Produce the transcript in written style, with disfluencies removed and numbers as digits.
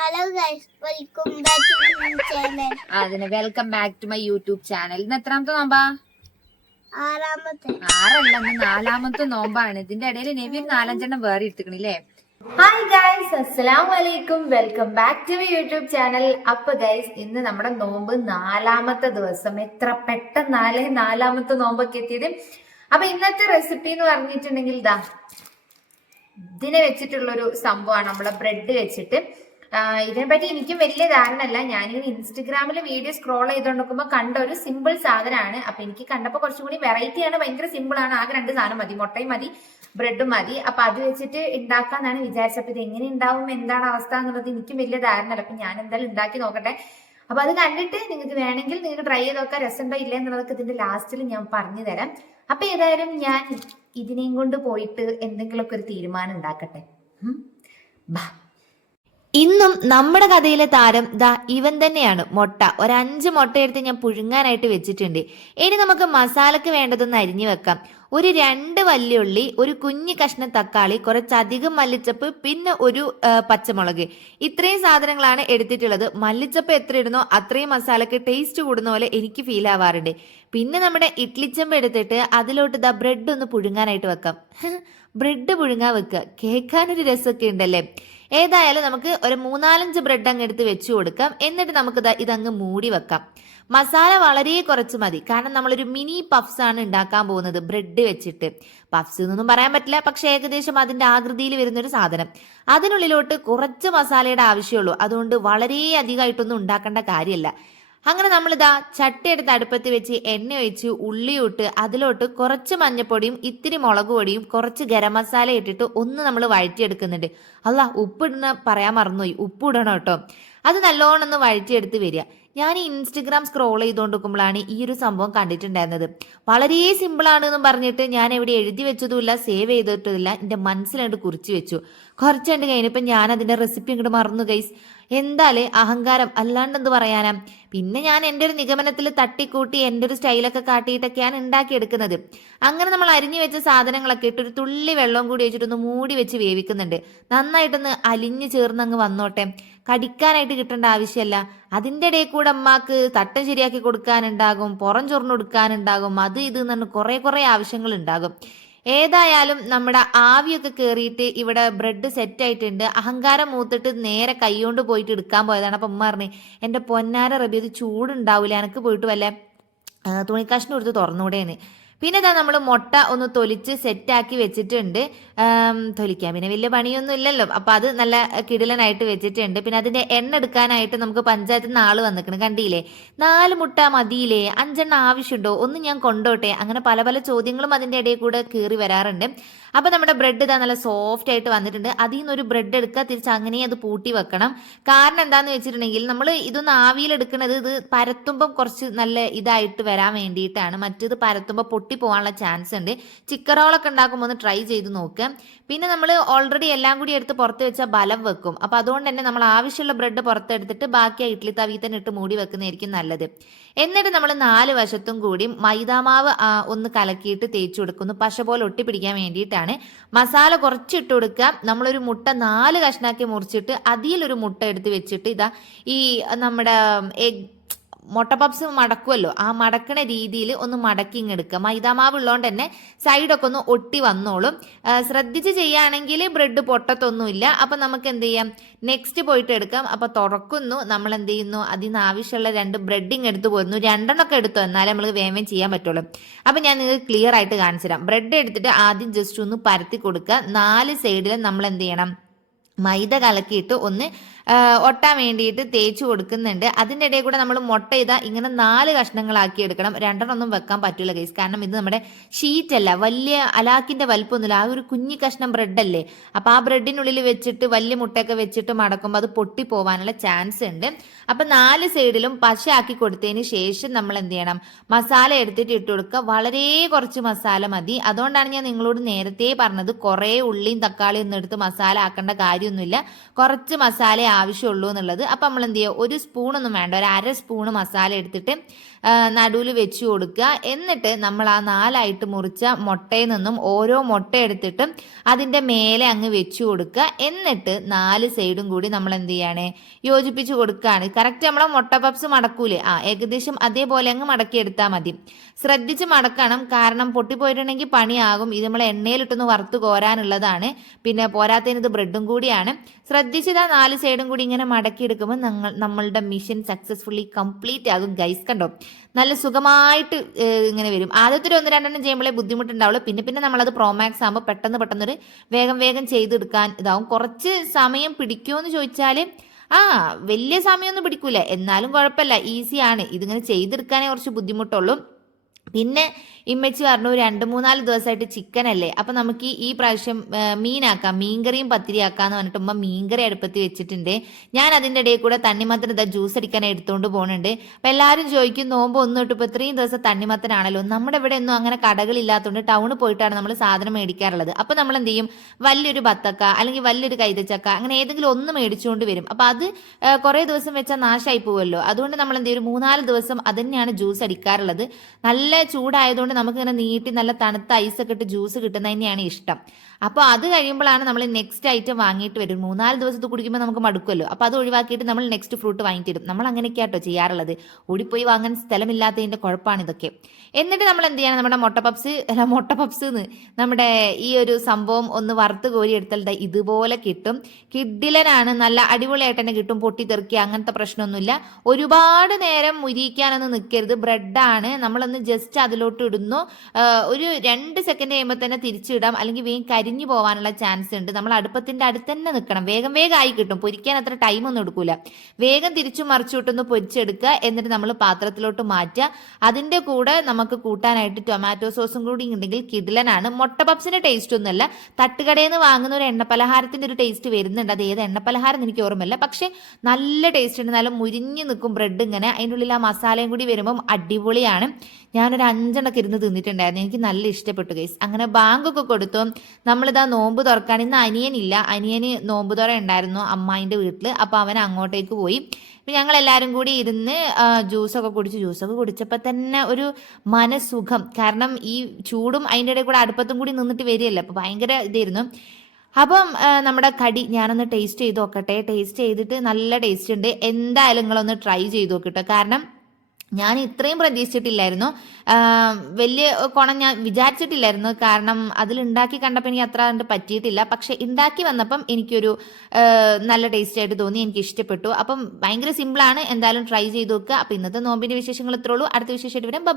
Hello guys, welcome back to my channel. Welcome back to my YouTube channel. ഇന്ന് എത്രാമത്തെ നോമ്പാ? ആറാമത്തെ. ആറല്ല, ഇന്ന് നാലാമത്തെ നോമ്പാണ്. ഇതിന്റെ ഇടയിൽ നബി 4-5 വേറെ എടുത്തിക്കണില്ലേ? ഹായ് ഗൈസ്, അസ്സലാമു അലൈക്കും. Welcome back to my YouTube channel. അപ്പൊ ഗൈസ്, ഇന്ന് നമ്മുടെ നോമ്പ് 4-ാമത്തെ ദിവസം. എത്ര പെട്ടെന്നാലേ 4-ാമത്തെ നോമ്പൊക്കെ എത്തിയത്. അപ്പൊ ഇന്നത്തെ റെസിപ്പി എന്ന് പറഞ്ഞിട്ടുണ്ടെങ്കിൽ ഇതിനെ വെച്ചിട്ടുള്ളൊരു സംഭവമാണ്. നമ്മളെ ബ്രെഡ് വെച്ചിട്ട് ഇതിനെപ്പറ്റി എനിക്കും വലിയ ധാരണ അല്ല. ഞാനിങ്ങനെ ഇൻസ്റ്റഗ്രാമിൽ വീഡിയോ സ്ക്രോൾ ചെയ്തുകൊണ്ടിരിക്കുമ്പോൾ കണ്ട ഒരു സിമ്പിൾ സാധനമാണ്. അപ്പൊ എനിക്ക് കണ്ടപ്പോൾ കുറച്ചുകൂടി വെറൈറ്റി ആണ്, ഭയങ്കര സിമ്പിൾ ആണ്. ആകെ 2 സാധനം മതി, മുട്ടയും മതി, ബ്രെഡും മതി. അപ്പൊ അത് വെച്ചിട്ട് ഉണ്ടാക്കാന്നാണ് വിചാരിച്ചപ്പോൾ ഇത് എങ്ങനെ ഉണ്ടാവും, എന്താണ് അവസ്ഥ എന്നുള്ളത് എനിക്കും വലിയ ധാരണ അല്ല. അപ്പൊ ഞാൻ എന്തായാലും ഉണ്ടാക്കി നോക്കട്ടെ. അപ്പൊ അത് കണ്ടിട്ട് നിങ്ങൾക്ക് വേണമെങ്കിൽ നിങ്ങൾക്ക് ട്രൈ ചെയ്ത് നോക്കാം. രസമുണ്ടോ ഇല്ല എന്നുള്ളതൊക്കെ ഇതിന്റെ ലാസ്റ്റിൽ ഞാൻ പറഞ്ഞു തരാം. അപ്പൊ ഏതായാലും ഞാൻ ഇതിനെയും കൊണ്ട് പോയിട്ട് എന്തെങ്കിലുമൊക്കെ ഒരു തീരുമാനം ഉണ്ടാക്കട്ടെ. ബാ. ഇന്നും നമ്മുടെ കഥയിലെ താരം ഇവൻ തന്നെയാണ്. മുട്ട 5 മുട്ട എടുത്ത് ഞാൻ പുഴുങ്ങാനായിട്ട് വെച്ചിട്ടുണ്ട്. ഇനി നമുക്ക് മസാലക്ക് വേണ്ടതൊന്ന് അരിഞ്ഞു വെക്കാം. ഒരു 2 വല്യുള്ളി, ഒരു കുഞ്ഞു കഷ്ണം തക്കാളി, കുറച്ചധികം മല്ലിച്ചപ്പ്, പിന്നെ ഒരു പച്ചമുളക്. ഇത്രയും സാധനങ്ങളാണ് എടുത്തിട്ടുള്ളത്. മല്ലിച്ചപ്പ് എത്ര ഇടുന്നോ അത്രയും മസാലക്ക് ടേസ്റ്റ് കൂടുന്ന പോലെ എനിക്ക് ഫീൽ ആവാറുണ്ട്. പിന്നെ നമ്മുടെ ഇഡ്ലിച്ചമ്പ് എടുത്തിട്ട് അതിലോട്ട് ബ്രെഡ് ഒന്ന് പുഴുങ്ങാനായിട്ട് വെക്കാം. ബ്രെഡ് പുഴുങ്ങാൻ വെക്കുക കേൾക്കാനൊരു രസമൊക്കെ ഉണ്ടല്ലേ. ഏതായാലും നമുക്ക് ഒരു 3-4 ബ്രെഡ് അങ്ങ് എടുത്ത് വെച്ചു കൊടുക്കാം. എന്നിട്ട് നമുക്ക് ഇതങ്ങ് മൂടി വെക്കാം. മസാല വളരെ കുറച്ച് മതി, കാരണം നമ്മളൊരു മിനി പഫ്സ് ആണ് ഉണ്ടാക്കാൻ പോകുന്നത് ബ്രെഡ് വെച്ചിട്ട്. പഫ്സ് എന്നൊന്നും പറയാൻ പറ്റില്ല, പക്ഷെ ഏകദേശം അതിന്റെ ആകൃതിയിൽ വരുന്നൊരു സാധനം. അതിനുള്ളിലോട്ട് കുറച്ച് മസാലയുടെ ആവശ്യമുള്ളൂ. അതുകൊണ്ട് വളരെ അധികമായിട്ടൊന്നും ഉണ്ടാക്കേണ്ട കാര്യമല്ല. അങ്ങനെ നമ്മളിതാ ചട്ടി എടുത്ത് അടുപ്പത്ത് വെച്ച് എണ്ണ ഒഴിച്ച് ഉള്ളിയിട്ട് അതിലോട്ട് കുറച്ച് മഞ്ഞപ്പൊടിയും ഇത്തിരി മുളക് പൊടിയും കുറച്ച് ഗരം മസാല ഇട്ടിട്ട് ഒന്ന് നമ്മൾ വഴറ്റിയെടുക്കുന്നുണ്ട്. ഉപ്പിടുന്ന പറയാൻ മറന്നുപോയി, ഉപ്പിടണം കേട്ടോ. അത് നല്ലോണം ഒന്ന് വഴറ്റിയെടുത്ത് വരിക. ഞാൻ ഈ ഇൻസ്റ്റഗ്രാം സ്ക്രോൾ ചെയ്തുകൊണ്ടിരിക്കുമ്പോഴാണ് ഈ ഒരു സംഭവം കണ്ടിട്ടുണ്ടായിരുന്നത്. വളരെ സിമ്പിളാണ് എന്നും പറഞ്ഞിട്ട് ഞാൻ എവിടെ എഴുതി വെച്ചതുമില്ല, സേവ് ചെയ്തിട്ടില്ല, എൻ്റെ മനസ്സിലായിട്ട് കുറിച്ച് വെച്ചു. കുറച്ചുണ്ട് കഴിഞ്ഞപ്പോൾ ഞാൻ അതിൻ്റെ റെസിപ്പി അങ്ങോട്ട് മറന്നു ഗൈസ്. എന്താലേ അഹങ്കാരം, അല്ലാണ്ട് എന്ത് പറയാനാ. പിന്നെ ഞാൻ എൻ്റെ ഒരു നിഗമനത്തിൽ തട്ടിക്കൂട്ടി എൻ്റെ ഒരു സ്റ്റൈലൊക്കെ കാട്ടിയിട്ടൊക്കെയാണ് ഉണ്ടാക്കിയെടുക്കുന്നത്. അങ്ങനെ നമ്മൾ അരിഞ്ഞു വെച്ച സാധനങ്ങളൊക്കെ ഇട്ട് ഒരു തുള്ളി വെള്ളവും കൂടി വെച്ചിട്ടൊന്ന് മൂടി വെച്ച് വേവിക്കുന്നുണ്ട്. നന്നായിട്ടൊന്ന് അലിഞ്ഞു ചേർന്നങ്ങ് വന്നോട്ടെ. കടിക്കാനായിട്ട് കിട്ടേണ്ട ആവശ്യമല്ല. അതിൻ്റെ ഇടയിൽ കൂടെ അമ്മക്ക് തട്ടം ശരിയാക്കി കൊടുക്കാനുണ്ടാകും, പുറം ചൊറിഞ്ഞു കൊടുക്കാനുണ്ടാകും, അത് ഇത് എന്ന് പറഞ്ഞ് കുറേ ആവശ്യങ്ങൾ ഉണ്ടാകും. ഏതായാലും നമ്മുടെ ആവിയൊക്കെ കയറിയിട്ട് ഇവിടെ ബ്രെഡ് സെറ്റ് ആയിട്ടുണ്ട്. അഹങ്കാരം മൂത്തിട്ട് നേരെ കൈകൊണ്ട് പോയിട്ട് എടുക്കാൻ പോയതാണ്. അപ്പം ഉമ്മ പറഞ്ഞു, എൻ്റെ പൊന്നാര റബി അത് ചൂടുണ്ടാവില്ല, എനിക്ക് പോയിട്ട് വല്ല തുണിക്കഷ്ണം എടുത്ത് തുറന്നുകൂടെയെന്ന്. പിന്നെ നമ്മൾ മുട്ട ഒന്ന് തൊലിച്ച് സെറ്റാക്കി വെച്ചിട്ടുണ്ട്. തൊലിക്കാൻ പിന്നെ വലിയ പണിയൊന്നും ഇല്ലല്ലോ. അപ്പം അത് നല്ല കിടിലനായിട്ട് വെച്ചിട്ടുണ്ട്. പിന്നെ അതിൻ്റെ എണ്ണ എടുക്കാനായിട്ട് നമുക്ക് പഞ്ചായത്തിൽ നിന്ന് ആള് വന്നിക്കണം, കണ്ടില്ലേ. 4 മുട്ട മതിയില്ലേ, 5 ആവശ്യമുണ്ടോ, ഒന്ന് ഞാൻ കൊണ്ടോട്ടെ, അങ്ങനെ പല പല ചോദ്യങ്ങളും അതിൻ്റെ ഇടയിൽ കൂടെ കയറി വരാറുണ്ട്. അപ്പം നമ്മുടെ ബ്രെഡ് നല്ല സോഫ്റ്റ് ആയിട്ട് വന്നിട്ടുണ്ട്. അതിൽ നിന്നൊരു ബ്രെഡ് എടുക്കുക, തിരിച്ച് അങ്ങനെ അത് പൂട്ടി വെക്കണം. കാരണം എന്താണെന്ന് വെച്ചിട്ടുണ്ടെങ്കിൽ നമ്മൾ ഇതൊന്ന് ആവിയിലെടുക്കുന്നത് ഇത് പരത്തുമ്പം കുറച്ച് നല്ല ഇതായിട്ട് വരാൻ വേണ്ടിയിട്ടാണ്. മറ്റേത് പരത്തുമ്പോൾ പൊട്ടിപ്പോകാനുള്ള ചാൻസ് ഉണ്ട്. ചിക്കൻ റോളൊക്കെ ഉണ്ടാക്കുമ്പോൾ ഒന്ന് ട്രൈ ചെയ്ത് നോക്കുക. പിന്നെ നമ്മൾ ഓൾറെഡി എല്ലാം കൂടി എടുത്ത് പുറത്ത് വെച്ചാൽ ബലം വെക്കും. അപ്പോൾ അതുകൊണ്ട് തന്നെ നമ്മൾ ആവശ്യമുള്ള ബ്രെഡ് പുറത്തെടുത്തിട്ട് ബാക്കി ആ ഇഡ്ഡലി തവി തന്നെ ഇട്ട് മൂടി വെക്കുന്നതായിരിക്കും നല്ലത്. എന്നിട്ട് നമ്മൾ 4 വശത്തും കൂടി മൈദാമാവ് ഒന്ന് കലക്കിയിട്ട് തേച്ച് കൊടുക്കുന്നു, പശ പോലെ ഒട്ടിപ്പിടിക്കാൻ വേണ്ടിയിട്ടാണ്. മസാല കുറച്ചിട്ട് കൊടുക്കുക. നമ്മളൊരു മുട്ട 4 കഷ്ണാക്കി മുറിച്ചിട്ട് അതിലൊരു മുട്ട എടുത്ത് വെച്ചിട്ട് ഈ നമ്മുടെ മുട്ട പപ്സ് മടക്കുമല്ലോ, ആ മടക്കണ രീതിയിൽ ഒന്ന് മടക്കി ഇങ്ങെടുക്കുക. മൈദാമാവ് ഉള്ളതുകൊണ്ട് തന്നെ സൈഡൊക്കെ ഒന്ന് ഒട്ടി വന്നോളും. ശ്രദ്ധിച്ച് ചെയ്യുകയാണെങ്കിൽ ബ്രെഡ് പൊട്ടത്തൊന്നുമില്ല. അപ്പം നമുക്ക് എന്ത് ചെയ്യാം, നെക്സ്റ്റ് പോയിട്ട് എടുക്കാം. അപ്പം തുറക്കുന്നു, നമ്മൾ എന്ത് ചെയ്യുന്നു, അതിന് ആവശ്യമുള്ള 2 ബ്രെഡിങ് എടുത്ത് പോരുന്നു. 2 എടുത്തു, എന്നാലേ നമ്മൾ വേഗം ചെയ്യാൻ പറ്റുള്ളൂ. അപ്പം ഞാൻ നിങ്ങൾക്ക് ക്ലിയർ ആയിട്ട് കാണിച്ചു തരാം. ബ്രെഡ് എടുത്തിട്ട് ആദ്യം ജസ്റ്റ് ഒന്ന് പരത്തി കൊടുക്കുക. 4 സൈഡിലും നമ്മൾ എന്ത് ചെയ്യണം, മൈദ കലക്കിയിട്ട് ഒന്ന് ഒട്ടാൻ വേണ്ടിയിട്ട് തേച്ച് കൊടുക്കുന്നുണ്ട്. അതിൻ്റെ ഇടയിൽ കൂടെ നമ്മൾ മുട്ട ഇങ്ങനെ 4 കഷ്ണങ്ങളാക്കി എടുക്കണം. 2 വെക്കാൻ പറ്റില്ല ഗൈസ്, കാരണം ഇത് നമ്മുടെ ഷീറ്റ് അല്ല, വലിയ അലാക്കിൻ്റെ വലുപ്പമൊന്നുമില്ല, ആ ഒരു കുഞ്ഞി കഷ്ണം ബ്രെഡ് അല്ലേ. അപ്പോൾ ആ ബ്രെഡിനുള്ളിൽ വെച്ചിട്ട് വലിയ മുട്ടയൊക്കെ വെച്ചിട്ട് മടക്കുമ്പോൾ അത് പൊട്ടിപ്പോവാനുള്ള ചാൻസ് ഉണ്ട്. അപ്പം 4 സൈഡിലും പശ ആക്കി കൊടുത്തതിന് ശേഷം നമ്മൾ എന്ത് ചെയ്യണം, മസാല എടുത്തിട്ട് ഇട്ട് കൊടുക്കുക. വളരെ കുറച്ച് മസാല മതി. അതുകൊണ്ടാണ് ഞാൻ നിങ്ങളോട് നേരത്തെ പറഞ്ഞത് കുറേ ഉള്ളിയും തക്കാളിയും ഒന്നും എടുത്ത് മസാല ആക്കേണ്ട കാര്യമൊന്നുമില്ല. കുറച്ച് മസാല ആവശ്യമുള്ളൂ എന്നുള്ളത്. അപ്പം നമ്മൾ എന്ത് ചെയ്യുക, ഒരു സ്പൂണൊന്നും വേണ്ട, ഒരു 1/2 സ്പൂണ് മസാല എടുത്തിട്ട് നടുവിൽ വെച്ച് കൊടുക്കുക. എന്നിട്ട് നമ്മൾ ആ 4ആയിട്ട് മുറിച്ച മുട്ടയിൽ നിന്നും ഓരോ മുട്ട എടുത്തിട്ട് അതിൻ്റെ മേലെ അങ്ങ് വെച്ച് കൊടുക്കുക. എന്നിട്ട് 4 സൈഡും കൂടി നമ്മൾ എന്ത് ചെയ്യാണ്, യോജിപ്പിച്ച് കൊടുക്കുകയാണ്. കറക്റ്റ് നമ്മളെ മുട്ട പപ്സ് മടക്കൂലേ, ഏകദേശം അതേപോലെ അങ്ങ് മടക്കിയെടുത്താൽ മതി. ശ്രദ്ധിച്ച് മടക്കണം, കാരണം പൊട്ടിപ്പോയിട്ടുണ്ടെങ്കിൽ പണിയാകും. ഇത് നമ്മൾ എണ്ണയിലിട്ടൊന്ന് വറുത്ത് കോരാനുള്ളതാണ്. പിന്നെ പോരാത്തതിന് ഇത് ബ്രെഡും കൂടിയാണ്. ശ്രദ്ധിച്ചതാ 4 സൈഡും കൂടി ഇങ്ങനെ മടക്കിയെടുക്കുമ്പോൾ നമ്മളുടെ മിഷൻ സക്സസ്ഫുള്ളി കംപ്ലീറ്റ് ആകും. ഗൈസ് കണ്ടോ, നല്ല സുഖമായിട്ട് ഇങ്ങനെ വരും. ആദ്യത്തെ 1-2 ചെയ്യുമ്പോഴേ ബുദ്ധിമുട്ടുണ്ടാവുള്ളൂ. പിന്നെ നമ്മളത് പ്രോമാക്സ് ആകുമ്പോൾ പെട്ടെന്നൊരു വേഗം ചെയ്തെടുക്കാൻ ഇതാവും. കുറച്ച് സമയം പിടിക്കുമെന്ന് ചോദിച്ചാൽ വലിയ സമയമൊന്നും പിടിക്കൂല, എന്നാലും കുഴപ്പമില്ല, ഈസിയാണ്. ഇതിങ്ങനെ ചെയ്തെടുക്കാനേ കുറച്ച് ബുദ്ധിമുട്ടുള്ളൂ. പിന്നെ ഇമ്മച്ചി പറഞ്ഞു 2-3 ദിവസമായിട്ട് ചിക്കൻ അല്ലേ, അപ്പം നമുക്ക് ഈ പ്രാവശ്യം മീനാക്കാം, മീൻകറിയും പത്തിരി ആക്കാന്ന് പറഞ്ഞിട്ട് ഉമ്മ മീൻകറി അടുപ്പത്തി വെച്ചിട്ടുണ്ട്. ഞാൻ അതിൻ്റെ ഇടയിൽ കൂടെ തണ്ണിമത്തൻ ഇതാ ജ്യൂസ് അടിക്കാൻ എടുത്തുകൊണ്ട് പോകുന്നുണ്ട്. അപ്പം എല്ലാവരും ചോദിക്കും, നോമ്പ് 1 തൊട്ട് ഇപ്പോൾ 3 ദിവസം തണ്ണിമത്തനാണല്ലോ. നമ്മുടെ ഇവിടെ ഒന്നും അങ്ങനെ കടകളില്ലാത്തതുകൊണ്ട് ടൗണിൽ പോയിട്ടാണ് നമ്മൾ സാധനം മേടിക്കാറുള്ളത്. അപ്പം നമ്മൾ എന്ത് ചെയ്യും, വലിയൊരു ബത്തക്ക അല്ലെങ്കിൽ വലിയൊരു കൈതച്ചക്ക അങ്ങനെ ഏതെങ്കിലും ഒന്ന് മേടിച്ചുകൊണ്ട് വരും. അപ്പം അത് കുറേ ദിവസം വെച്ചാൽ നാശമായി പോവുമല്ലോ. അതുകൊണ്ട് നമ്മൾ എന്ത് ചെയ്യും, 3-4 ദിവസം അത് തന്നെയാണ് ജ്യൂസ് അടിക്കാറുള്ളത്. നല്ല ചൂടായതുകൊണ്ട് നമുക്കിങ്ങനെ നീട്ടി നല്ല തണുത്ത ഐസൊക്കെ ഇട്ട് ജ്യൂസ് കിട്ടുന്നത് തന്നെയാണ് ഇഷ്ടം. അപ്പോൾ അത് കഴിയുമ്പോഴാണ് നമ്മൾ നെക്സ്റ്റ് ഐറ്റം വാങ്ങിയിട്ട് വരും. 3-4 ദിവസത്ത് കുടിക്കുമ്പോൾ നമുക്ക് മടുക്കുമല്ലോ. അപ്പോൾ അത് ഒഴിവാക്കിയിട്ട് നമ്മൾ നെക്സ്റ്റ് ഫ്രൂട്ട് വാങ്ങിയിട്ടിടും. നമ്മൾ അങ്ങനെയൊക്കെ ആട്ടോ ചെയ്യാറുള്ളത്. ഓടിപ്പോയി വാങ്ങാൻ സ്ഥലമില്ലാത്തതിൻ്റെ കുഴപ്പമാണ് ഇതൊക്കെ. എന്നിട്ട് നമ്മൾ എന്ത് ചെയ്യണം, നമ്മുടെ മുട്ട പപ്സ് നമ്മുടെ ഈ ഒരു സംഭവം ഒന്ന് വറുത്ത് കോരി എടുത്താൽ ഇതുപോലെ കിട്ടും. കിഡിലനാണ്, നല്ല അടിപൊളിയായിട്ട് തന്നെ കിട്ടും. പൊട്ടിത്തെറിക്കുക അങ്ങനത്തെ പ്രശ്നമൊന്നുമില്ല. ഒരുപാട് നേരം മുരിക്കാനൊന്നും നിൽക്കരുത്. ബ്രെഡാണ്, നമ്മളൊന്ന് ജസ്റ്റ് അതിലോട്ട് ഇടുന്നു, ഒരു 2 സെക്കൻഡ് കഴിയുമ്പോൾ തന്നെ തിരിച്ചിടാം, അല്ലെങ്കിൽ വേഗം കരിഞ്ഞു പോകാനുള്ള ചാൻസ് ഉണ്ട്. നമ്മൾ അടുപ്പത്തിൻ്റെ അടുത്ത് തന്നെ നിൽക്കണം. വേഗമായി കിട്ടും. പൊരിക്കാൻ അത്ര ടൈമൊന്നും എടുക്കൂല. വേഗം തിരിച്ചു മറിച്ചിട്ടൊന്ന് പൊരിച്ചെടുക്കുക. എന്നിട്ട് നമ്മൾ പാത്രത്തിലോട്ട് മാറ്റുക. അതിൻ്റെ കൂടെ നമുക്ക് കൂട്ടാനായിട്ട് ടൊമാറ്റോ സോസും കൂടി ഉണ്ടെങ്കിൽ കിഡിലനാണ്. മുട്ട പപ്സിന്റെ ടേസ്റ്റ് ഒന്നുമല്ല, തട്ടുകടയിൽ നിന്ന് വാങ്ങുന്ന ഒരു എണ്ണപ്പലഹാരത്തിന്റെ ഒരു ടേസ്റ്റ് വരുന്നുണ്ട്. അത് ഏത് എണ്ണപ്പലഹാരം എനിക്ക് ഓർമ്മയില്ല, പക്ഷെ നല്ല ടേസ്റ്റ് ഉണ്ട്. നല്ല മുരിഞ്ഞു നിൽക്കും ബ്രെഡ് ഇങ്ങനെ. അതിൻ്റെ ഉള്ളിൽ ആ മസാലയും കൂടി വരുമ്പം അടിപൊളിയാണ്. ഞാനൊരു 5 ഇരുന്ന് തിന്നിട്ടുണ്ടായിരുന്നു. എനിക്ക് നല്ല ഇഷ്ടപ്പെട്ടു ഗൈസ്. അങ്ങനെ ബാങ്കൊക്കെ കൊടുത്തു. നമ്മളിതാ നോമ്പ് തുറക്കാൻ, ഇന്ന് അനിയന് നോമ്പ് തുറ ഉണ്ടായിരുന്നു അമ്മായിൻ്റെ വീട്ടിൽ. അപ്പോൾ അവൻ അങ്ങോട്ടേക്ക് പോയി. ഞങ്ങൾ എല്ലാവരും കൂടി ഇരുന്ന് ജ്യൂസൊക്കെ കുടിച്ചപ്പോൾ തന്നെ ഒരു മനസുഖം. കാരണം ഈ ചൂടും അതിൻ്റെ ഇടയിൽ കൂടെ അടുപ്പത്തും കൂടി നിന്നിട്ട് വരികയല്ലേ, അപ്പോൾ ഭയങ്കര ഇതായിരുന്നു. അപ്പം നമ്മുടെ കടി ഞാനൊന്ന് ടേസ്റ്റ് ചെയ്ത് നോക്കട്ടെ. ടേസ്റ്റ് ചെയ്തിട്ട് നല്ല ടേസ്റ്റ് ഉണ്ട്. എന്തായാലും നിങ്ങളൊന്ന് ട്രൈ ചെയ്ത് നോക്കട്ടെ. കാരണം ഞാൻ ഇത്രയും പ്രതീക്ഷിച്ചിട്ടില്ലായിരുന്നു. വലിയ കുണം ഞാൻ വിചാരിച്ചിട്ടില്ലായിരുന്നു. കാരണം അതിലുണ്ടാക്കി കണ്ടപ്പോൾ എനിക്ക് അത്ര കണ്ട് പറ്റിയിട്ടില്ല. പക്ഷെ ഉണ്ടാക്കി വന്നപ്പം എനിക്കൊരു നല്ല ടേസ്റ്റ് ആയിട്ട് തോന്നി, എനിക്ക് ഇഷ്ടപ്പെട്ടു. അപ്പം ഭയങ്കര സിമ്പിളാണ്, എന്തായാലും ട്രൈ ചെയ്ത് നോക്കുക. അപ്പം ഇന്നത്തെ നോമ്പിൻ്റെ വിശേഷങ്ങൾ ഇത്രേ ഉള്ളൂ. അടുത്ത വിശേഷമായിട്ട് വരാം. ബൈ.